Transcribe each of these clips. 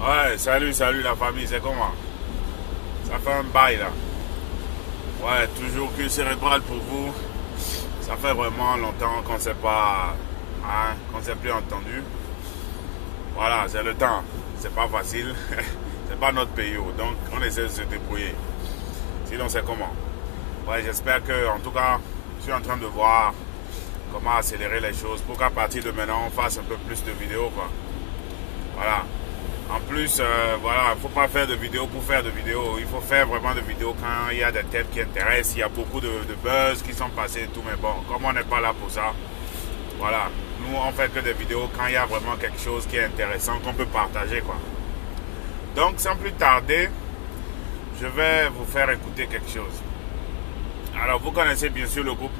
Ouais, salut la famille, c'est comment? Ça fait un bail là. Ouais, toujours que cérébral pour vous. Ça fait vraiment longtemps qu'on ne s'est pas, hein, qu'on s'est plus entendu. Voilà, c'est le temps. C'est pas facile. C'est pas notre pays, oh. Donc on essaie de se débrouiller. Sinon c'est comment? Ouais, j'espère que, en tout cas, je suis en train de voir comment accélérer les choses pour qu'à partir de maintenant on fasse un peu plus de vidéos, quoi. Voilà. En plus, voilà, il ne faut pas faire de vidéos pour faire de vidéos. Il faut faire vraiment de vidéos quand il y a des thèmes qui intéressent. Il y a beaucoup de buzz qui sont passés et tout. Mais bon, comme on n'est pas là pour ça, voilà. Nous, on fait que des vidéos quand il y a vraiment quelque chose qui est intéressant qu'on peut partager, quoi. Donc, sans plus tarder, je vais vous faire écouter quelque chose. Alors, vous connaissez bien sûr le groupe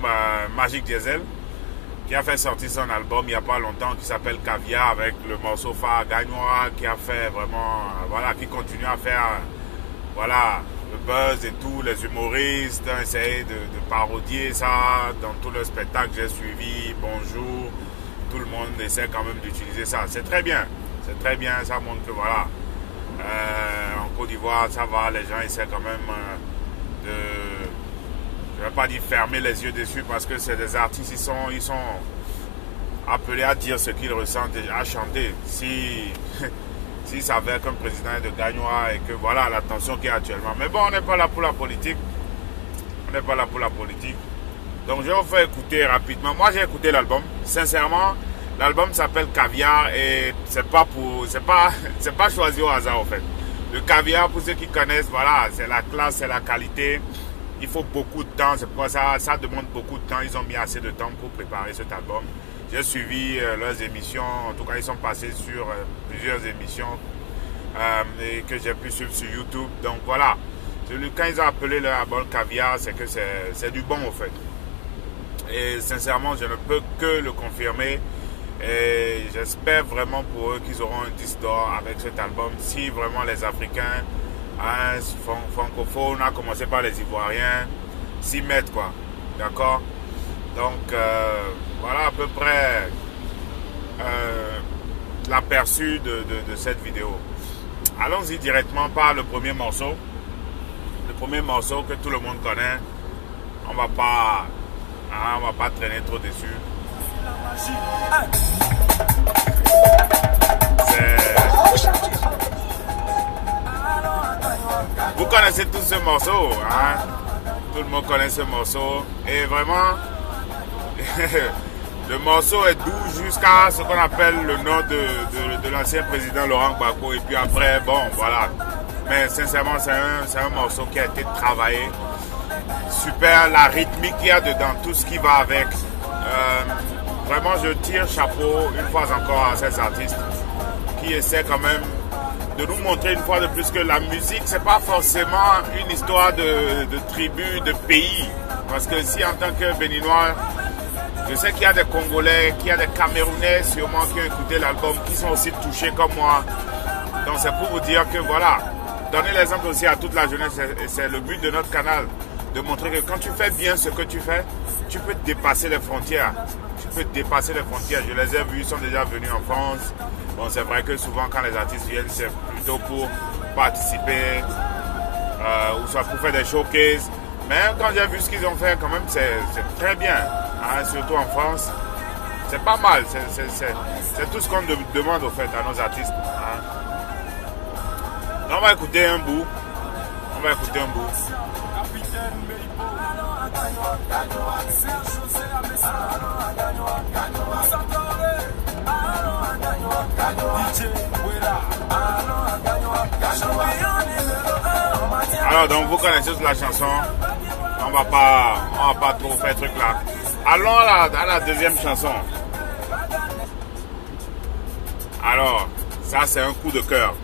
Magic Diesel qui a fait sortir son album il n'y a pas longtemps qui s'appelle Caviar avec le morceau phare Gagnoa qui a fait vraiment, voilà, qui continue à faire, voilà, le buzz et tout. Les humoristes ont essayé de parodier ça dans tout le spectacle que j'ai suivi. Bonjour, tout le monde essaie quand même d'utiliser ça. C'est très bien, ça montre que voilà, en Côte d'Ivoire ça va, les gens essaient quand même de, je ne vais pas dire fermer les yeux dessus parce que c'est des artistes, ils sont appelés à dire ce qu'ils ressentent et à chanter. Si s'il s'avère qu'un président est de Gagnoa et que voilà la tension qu'il y a actuellement. Mais bon, on n'est pas là pour la politique. On n'est pas là pour la politique. Donc je vais vous faire écouter rapidement. Moi j'ai écouté l'album. Sincèrement, l'album s'appelle Caviar et c'est pas choisi au hasard en fait. Le caviar, pour ceux qui connaissent, voilà, c'est la classe, c'est la qualité. Il faut beaucoup de temps, c'est pourquoi ça demande beaucoup de temps. Ils ont mis assez de temps pour préparer cet album. J'ai suivi leurs émissions, en tout cas ils sont passés sur plusieurs émissions et que j'ai pu suivre sur YouTube. Donc voilà, quand ils ont appelé leur album Caviar, c'est que c'est du bon en fait. Et sincèrement, je ne peux que le confirmer. Et j'espère vraiment pour eux qu'ils auront un disque d'or avec cet album. Si vraiment les Africains, hein, francophones, à commencer par les Ivoiriens, s'y mettent quoi. D'accord? Donc voilà à peu près l'aperçu de cette vidéo. Allons-y directement par le premier morceau. Le premier morceau que tout le monde connaît. On va pas, hein, on va pas traîner trop dessus. Vous connaissez tous ce morceau, hein? Tout le monde connaît ce morceau. Et vraiment, le morceau est doux jusqu'à ce qu'on appelle le nom de l'ancien président Laurent Gbagbo. Et puis après, bon, voilà. Mais sincèrement, c'est un morceau qui a été travaillé. Super, la rythmique qu'il y a dedans, tout ce qui va avec. Vraiment, je tire chapeau une fois encore à ces artistes qui essaient quand même de nous montrer une fois de plus que la musique, c'est pas forcément une histoire de tribu, de pays. Parce que si en tant que Béninois, je sais qu'il y a des Congolais, qu'il y a des Camerounais sûrement qui ont écouté l'album, qui sont aussi touchés comme moi. Donc c'est pour vous dire que voilà, donner l'exemple aussi à toute la jeunesse, et c'est le but de notre canal, de montrer que quand tu fais bien ce que tu fais, tu peux dépasser les frontières. Tu peux dépasser les frontières. Je les ai vus, ils sont déjà venus en France. Bon, c'est vrai que souvent quand les artistes viennent, c'est plutôt pour participer ou soit pour faire des showcases. Mais quand j'ai vu ce qu'ils ont fait, quand même, c'est très bien. Hein, surtout en France. C'est pas mal. C'est tout ce qu'on demande au fait à nos artistes. Hein. Donc, on va écouter un bout. On va écouter un bout. Alors donc vous connaissez la chanson, on va pas trop faire truc là. Allons à la deuxième chanson. Alors ça c'est un coup de cœur.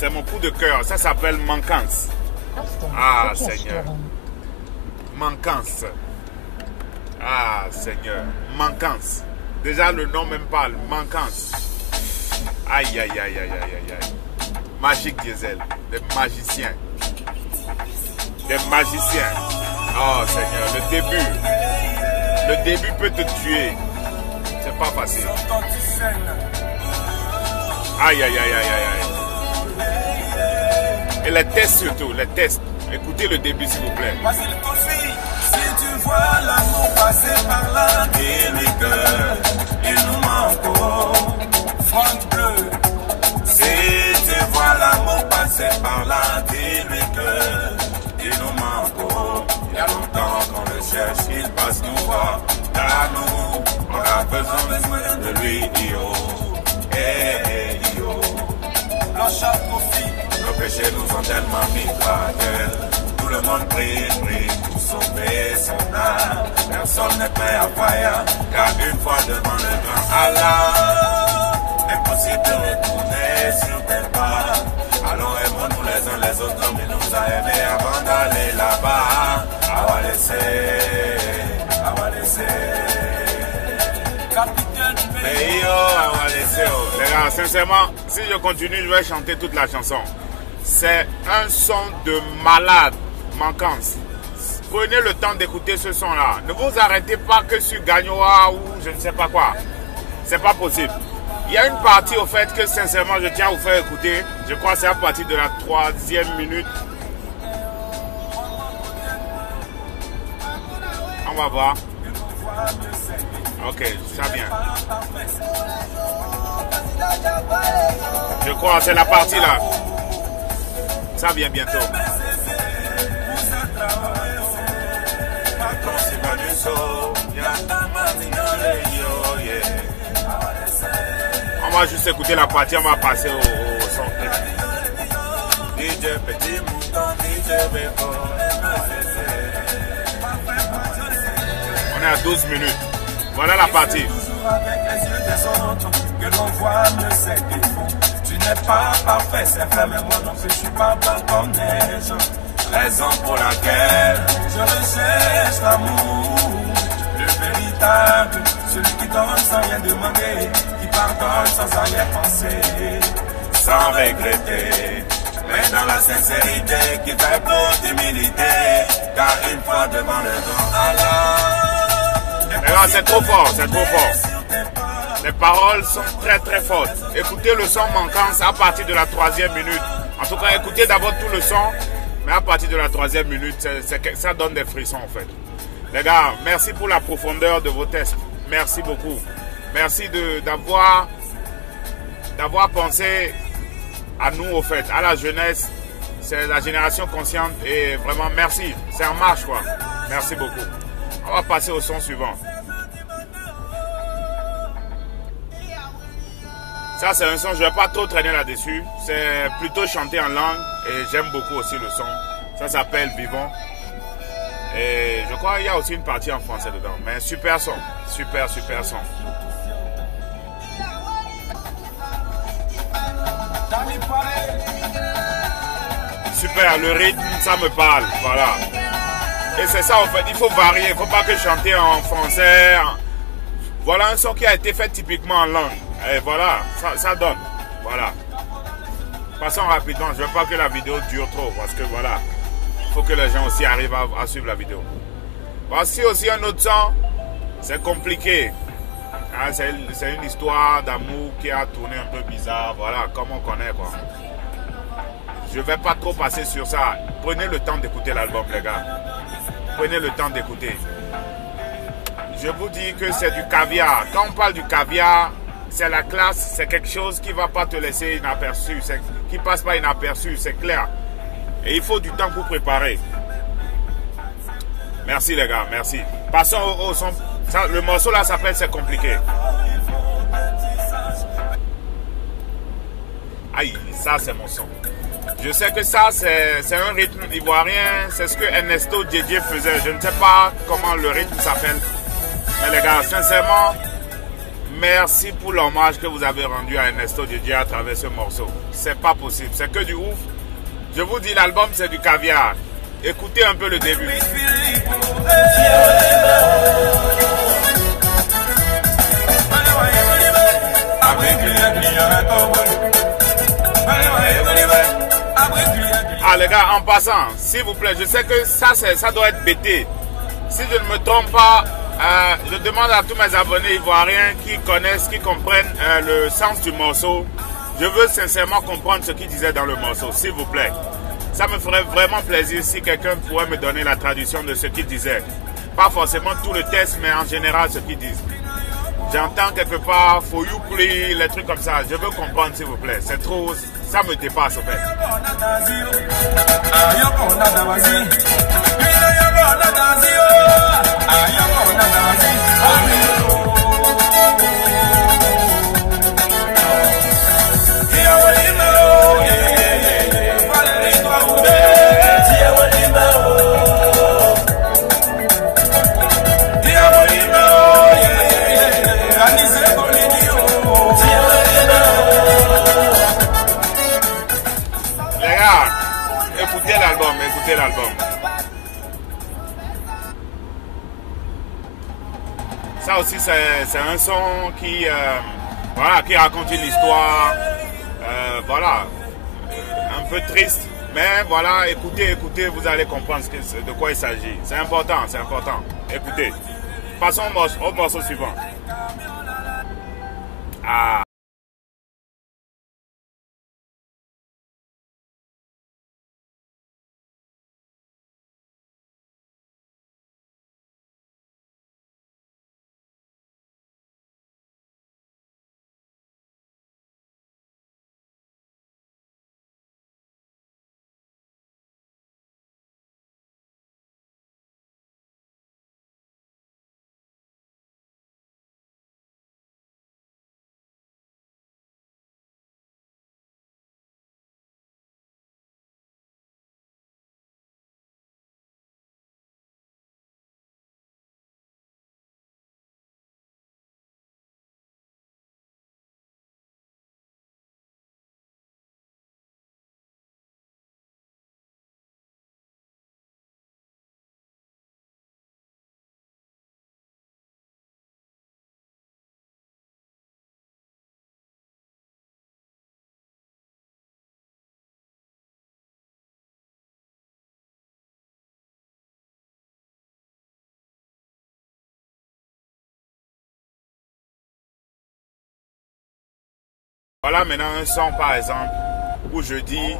C'est mon coup de cœur. Ça s'appelle Manquance. Ah, Seigneur. Manquance. Ah, Seigneur. Manquance. Déjà, le nom même parle. Manquance. Aïe, aïe, aïe, aïe, aïe, aïe. Magique Diesel. Des magiciens. Des magiciens. Oh, Seigneur. Le début. Le début peut te tuer. C'est pas facile. Aïe, aïe, aïe, aïe, aïe, aïe. Et les tests surtout, les tests. Écoutez le début, s'il vous plaît. Si tu vois l'amour passer par là, dis-lui que il nous manque. Franck Bleu. Si tu vois l'amour passer par là, dis-lui que il nous manque. Il y a longtemps qu'on le cherche, il passe nous voir. Car nous, on a besoin de lui, yo. Yo. Nos péchés nous ont tellement mis par terre. Tout le monde prie pour sauver son âme. Personne n'est prêt à faire, car une fois devant le grand Allah, impossible de retourner sur tes pas. Allons aimons-nous les uns les autres comme il nous a aimés avant d'aller là-bas. Awa laissé. Mais yo, awa laissé. Les gars, sincèrement, si je continue, je vais chanter toute la chanson. C'est un son de malade. Manquance. Prenez le temps d'écouter ce son-là. Ne vous arrêtez pas que sur Gagnoa ou je ne sais pas quoi. C'est pas possible. Il y a une partie au fait que sincèrement je tiens à vous faire écouter. Je crois que c'est à partir de la 3e minute. On va voir. Ok, ça vient. Je crois que c'est la partie là. Ça vient bientôt. On va juste écouter la partie, on va passer au son. On est à 12 minutes. Voilà la partie. Tu n'es pas parfait, c'est vrai, mais moi non plus, je suis pas blanc comme neige. Raison pour laquelle je recherche l'amour, le véritable, celui qui donne sans rien demander, qui pardonne sans arrière-pensée, sans regretter, mais dans la sincérité, qui fait preuve d'humilité, car une fois devant le grand Allah, c'est trop fort, c'est trop fort. Les paroles sont très très fortes. Écoutez le son Manquance à partir de la 3e minute. En tout cas, écoutez d'abord tout le son. Mais à partir de la 3e minute, ça donne des frissons en fait. Les gars, merci pour la profondeur de vos tests. Merci beaucoup. Merci d'avoir pensé à nous au fait, à la jeunesse. C'est la génération consciente et vraiment merci. C'est en marche quoi. Merci beaucoup. On va passer au son suivant. Ça c'est un son, je ne vais pas trop traîner là-dessus. C'est plutôt chanté en langue et j'aime beaucoup aussi le son. Ça s'appelle Vivons. Et je crois qu'il y a aussi une partie en français dedans. Mais super son, super son. Super, le rythme, ça me parle, voilà. Et c'est ça en fait, il faut varier, il ne faut pas que chanter en français. Voilà un son qui a été fait typiquement en langue. Et voilà, ça donne. Voilà. Passons rapidement, je ne veux pas que la vidéo dure trop parce que voilà, il faut que les gens aussi arrivent à suivre la vidéo. Voici aussi un autre son, c'est compliqué. Hein, c'est une histoire d'amour qui a tourné un peu bizarre, voilà, comme on connaît quoi. Je ne vais pas trop passer sur ça. Prenez le temps d'écouter l'album les gars. Prenez le temps d'écouter. Je vous dis que c'est du caviar. Quand on parle du caviar, c'est la classe, c'est quelque chose qui ne va pas te laisser inaperçu, qui ne passe pas inaperçu, c'est clair. Et il faut du temps pour préparer. Merci les gars, merci. Passons au son. Ça, le morceau là s'appelle C'est compliqué. Aïe, ça c'est mon son. Je sais que ça c'est un rythme ivoirien, c'est ce que Ernesto Didier faisait. Je ne sais pas comment le rythme s'appelle. Mais les gars, sincèrement, merci pour l'hommage que vous avez rendu à Ernesto Didier à travers ce morceau. C'est pas possible, c'est que du ouf. Je vous dis, l'album c'est du caviar. Écoutez un peu le début. Ah les gars, en passant, s'il vous plaît, je sais que ça doit être bêté. Si je ne me trompe pas, je demande à tous mes abonnés ivoiriens qui connaissent, qui comprennent le sens du morceau. Je veux sincèrement comprendre ce qu'il disait dans le morceau, s'il vous plaît. Ça me ferait vraiment plaisir si quelqu'un pourrait me donner la traduction de ce qu'il disait. Pas forcément tout le texte, mais en général ce qu'ils disent. J'entends quelque part, for you please, les trucs comme ça. Je veux comprendre s'il vous plaît. C'est trop, ça me dépasse au fait. Écoutez l'album. Ça aussi c'est un son qui, voilà, qui raconte une histoire, voilà, un peu triste, mais voilà, écoutez, vous allez comprendre de quoi il s'agit. C'est important, c'est important. Écoutez. Passons au morceau suivant. Ah. Voilà maintenant un son par exemple où je dis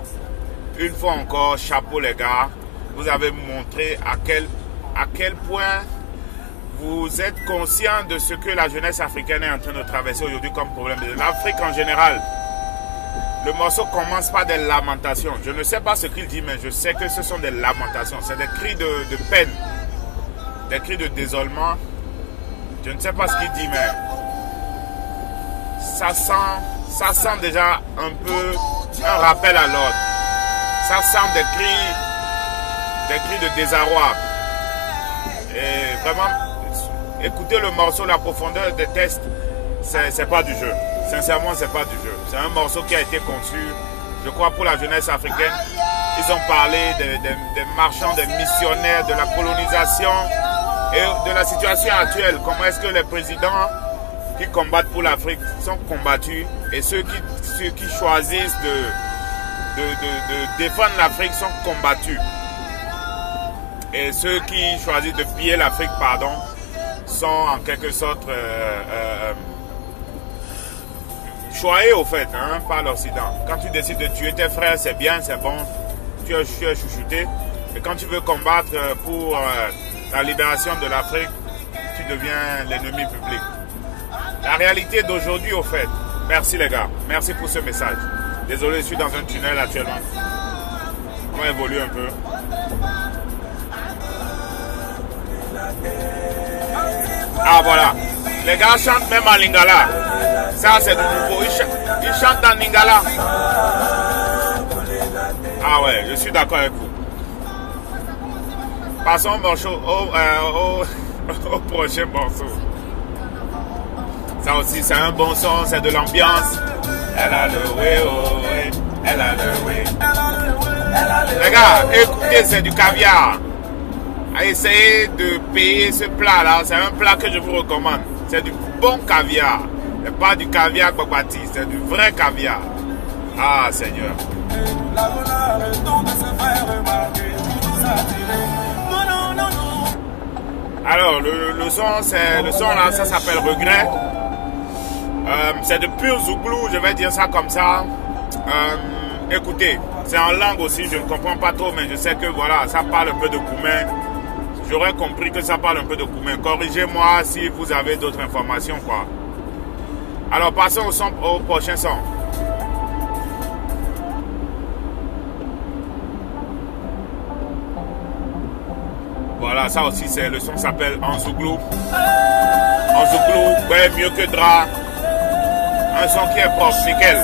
une fois encore chapeau les gars, vous avez montré à quel point vous êtes conscient de ce que la jeunesse africaine est en train de traverser aujourd'hui comme problème de l'Afrique en général. Le morceau commence par des lamentations. Je ne sais pas ce qu'il dit, mais je sais que ce sont des lamentations. C'est des cris de peine, des cris de désolement. Je ne sais pas ce qu'il dit, mais ça sent déjà un peu un rappel à l'ordre. Ça sent des cris de désarroi. Et vraiment, écoutez le morceau, la profondeur des textes, c'est pas du jeu. Sincèrement, c'est pas du jeu. C'est un morceau qui a été conçu, je crois, pour la jeunesse africaine. Ils ont parlé des marchands, des missionnaires, de la colonisation et de la situation actuelle. Comment est-ce que les présidents qui combattent pour l'Afrique sont combattus et ceux qui choisissent de défendre l'Afrique sont combattus. Et ceux qui choisissent de piller l'Afrique, pardon, sont en quelque sorte choyés au fait, hein, par l'Occident. Quand tu décides de tuer tes frères, c'est bien, c'est bon, tu es chouchouté. Et quand tu veux combattre pour la libération de l'Afrique, tu deviens l'ennemi public. La réalité d'aujourd'hui au fait. Merci les gars, merci pour ce message. Désolé, je suis dans un tunnel actuellement. On va évoluer un peu. Ah voilà, les gars chantent même en lingala. Ça c'est du nouveau, ils chantent en lingala. Ah ouais, je suis d'accord avec vous. Passons au prochain morceau. Ça aussi, c'est un bon son, c'est de l'ambiance. Elle a le way, oh, ouais. Elle a le way. Les gars, écoutez, c'est du caviar. Essayez de payer ce plat-là. C'est un plat que je vous recommande. C'est du bon caviar. C'est pas du caviar Babati, c'est du vrai caviar. Ah, Seigneur. Alors, le son là, ça s'appelle Regret. C'est de pur zouglou, je vais dire ça comme ça. Écoutez, c'est en langue aussi, je ne comprends pas trop, mais je sais que voilà, ça parle un peu de Koumen. J'aurais compris que ça parle un peu de Koumen. Corrigez-moi si vous avez d'autres informations, quoi. Alors, passons au prochain son. Voilà, ça aussi, le son s'appelle Anzouglou. Anzouglou, ouais, mieux que Dra. Un son qui est propre, nickel.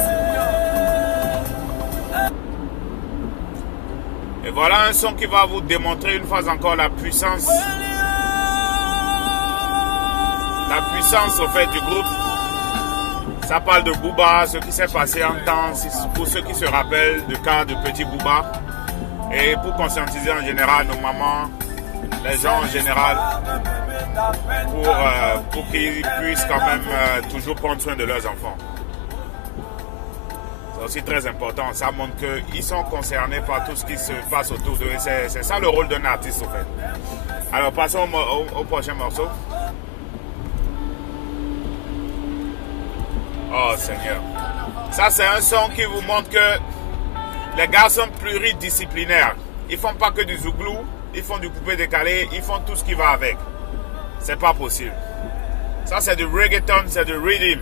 Et voilà un son qui va vous démontrer une fois encore la puissance. La puissance, au fait, du groupe. Ça parle de Booba, ce qui s'est passé en temps, pour ceux qui se rappellent du cas de Petit Booba. Et pour conscientiser en général nos mamans, les gens en général, pour qu'ils puissent quand même toujours prendre soin de leurs enfants. C'est aussi très important. Ça montre qu'ils sont concernés par tout ce qui se passe autour d'eux. C'est ça le rôle d'un artiste, au fait. Alors, passons au prochain morceau. Oh, Seigneur. Ça, c'est un son qui vous montre que les gars sont pluridisciplinaires. Ils font pas que du zouglou, ils font du coupé décalé, ils font tout ce qui va avec. C'est pas possible. Ça, c'est du reggaeton, c'est du rhythm.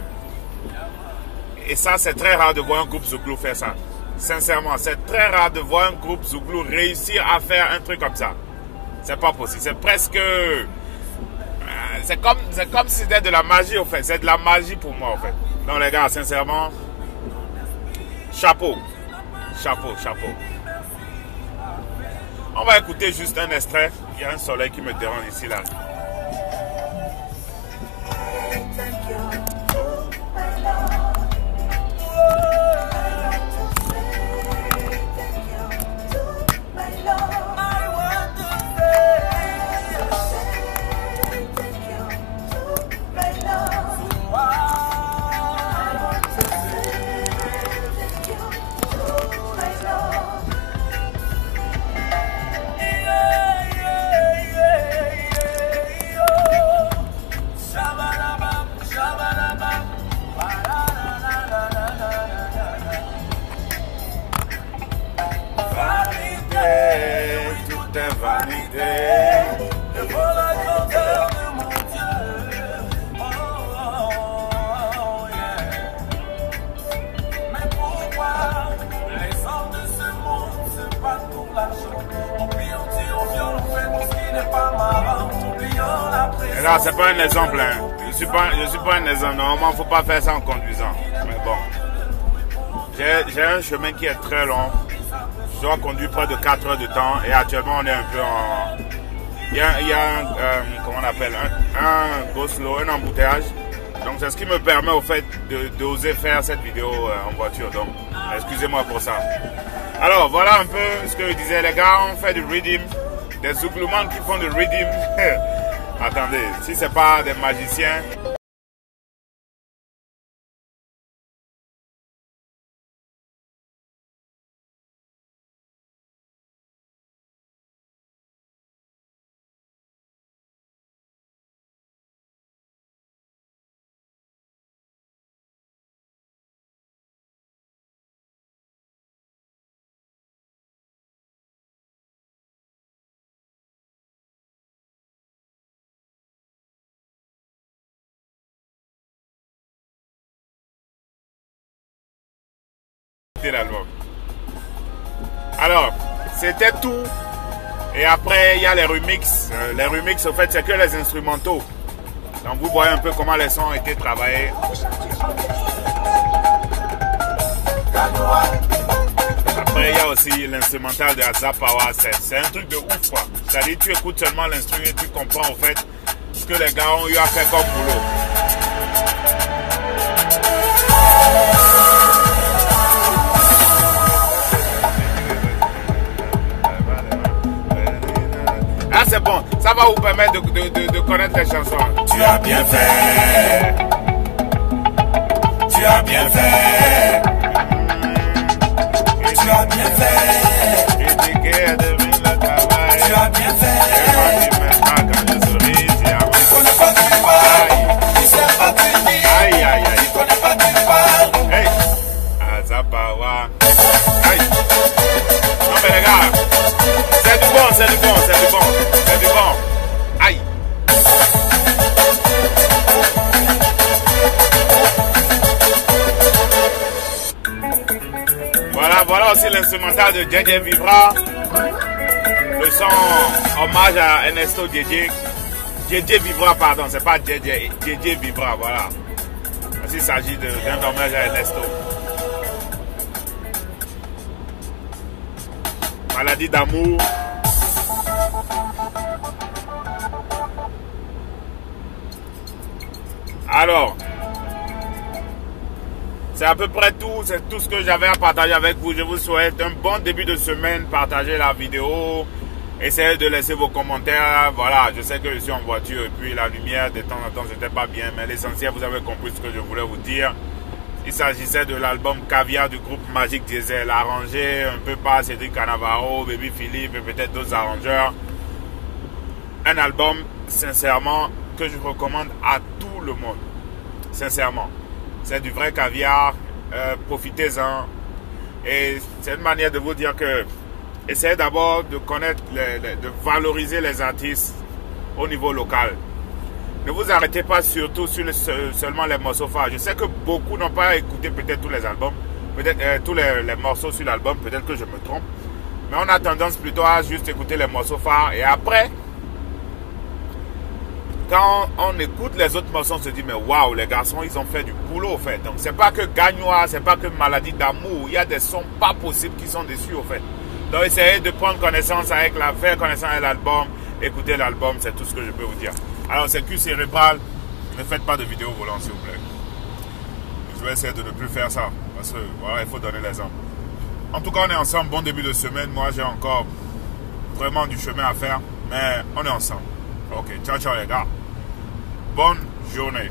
Et ça, c'est très rare de voir un groupe zouglou faire ça. Sincèrement, c'est très rare de voir un groupe zouglou réussir à faire un truc comme ça. C'est pas possible. C'est presque... c'est comme si c'était de la magie, en fait. C'est de la magie pour moi, en fait. Non, les gars, sincèrement, chapeau. Chapeau, chapeau. On va écouter juste un extrait. Il y a un soleil qui me dérange ici, là. Là, c'est pas un exemple, hein. Je suis pas un exemple. Normalement, il ne faut pas faire ça en conduisant. Mais bon. J'ai un chemin qui est très long. Je dois conduire près de 4 heures de temps. Et actuellement, on est un peu en... Il y a comment on appelle, un go slow, un embouteillage. Donc, c'est ce qui me permet, au fait, d'oser faire cette vidéo en voiture. Donc, excusez-moi pour ça. Alors, voilà un peu ce que je disais. Les gars, on fait du rhythm. Des zougloumans qui font du rhythm. Attendez, si c'est pas des magiciens. L'album. Alors, c'était tout. Et après, il y a les remixes. Les remixes, au fait, c'est que les instrumentaux. Donc, vous voyez un peu comment les sons ont été travaillés. Après, il y a aussi l'instrumental de Azapawa. C'est un truc de ouf, quoi. C'est-à-dire, tu écoutes seulement l'instru et tu comprends, au fait, ce que les gars ont eu à faire comme boulot. Ah, c'est bon, ça va vous permettre de connaître les chansons. Tu as bien fait. Tu as bien fait. Tu as bien fait. Critiquer devine le travail. Tu as bien fait. Et moi qui m'aime pas quand je souris, tu as Tu connais pas du parles. Tu sais pas du dire. aïe, aïe, aïe. Tu connais pas du parles. Hey, Azapawa. Aïe. Non mais les gars, c'est du bon, c'est du bon, c'est du bon, c'est du bon. Aïe. Voilà aussi l'instrumental de JJ Vibra. Le son hommage à Ernesto JJ Vibra, pardon, c'est pas JJ Vibra, voilà. Parce qu'il s'agit d'un hommage à Ernesto. Maladie d'amour. Alors, c'est à peu près tout, c'est tout ce que j'avais à partager avec vous. Je vous souhaite un bon début de semaine. Partagez la vidéo, essayez de laisser vos commentaires. Voilà, je sais que je suis en voiture et puis la lumière de temps en temps c'était pas bien, mais l'essentiel, vous avez compris ce que je voulais vous dire. Il s'agissait de l'album Caviar du groupe Magic Diesel, arrangé un peu par Cédric Cannavaro, Baby Philippe et peut-être d'autres arrangeurs. Un album, sincèrement, que je recommande à tout le monde. Sincèrement. C'est du vrai caviar, profitez-en. Et c'est une manière de vous dire que essayez d'abord de connaître, de valoriser les artistes au niveau local. Ne vous arrêtez pas surtout sur seulement les morceaux phares. Je sais que beaucoup n'ont pas écouté peut-être tous les albums, peut-être tous les morceaux sur l'album, peut-être que je me trompe. Mais on a tendance plutôt à juste écouter les morceaux phares et après, quand on écoute les autres morceaux, on se dit mais waouh, les garçons ils ont fait du boulot au fait. Donc c'est pas que Gagnois, c'est pas que Maladie d'amour, il y a des sons pas possibles qui sont dessus au fait. Donc essayez de prendre connaissance avec faire connaissance avec l'album, écouter l'album, c'est tout ce que je peux vous dire. Alors c'est Q Cérébral, ne faites pas de vidéos volantes s'il vous plaît. Je vais essayer de ne plus faire ça, parce que voilà, il faut donner l'exemple. En tout cas on est ensemble, bon début de semaine, moi j'ai encore vraiment du chemin à faire, mais on est ensemble. Ok, ciao ciao les gars. Bonne journée.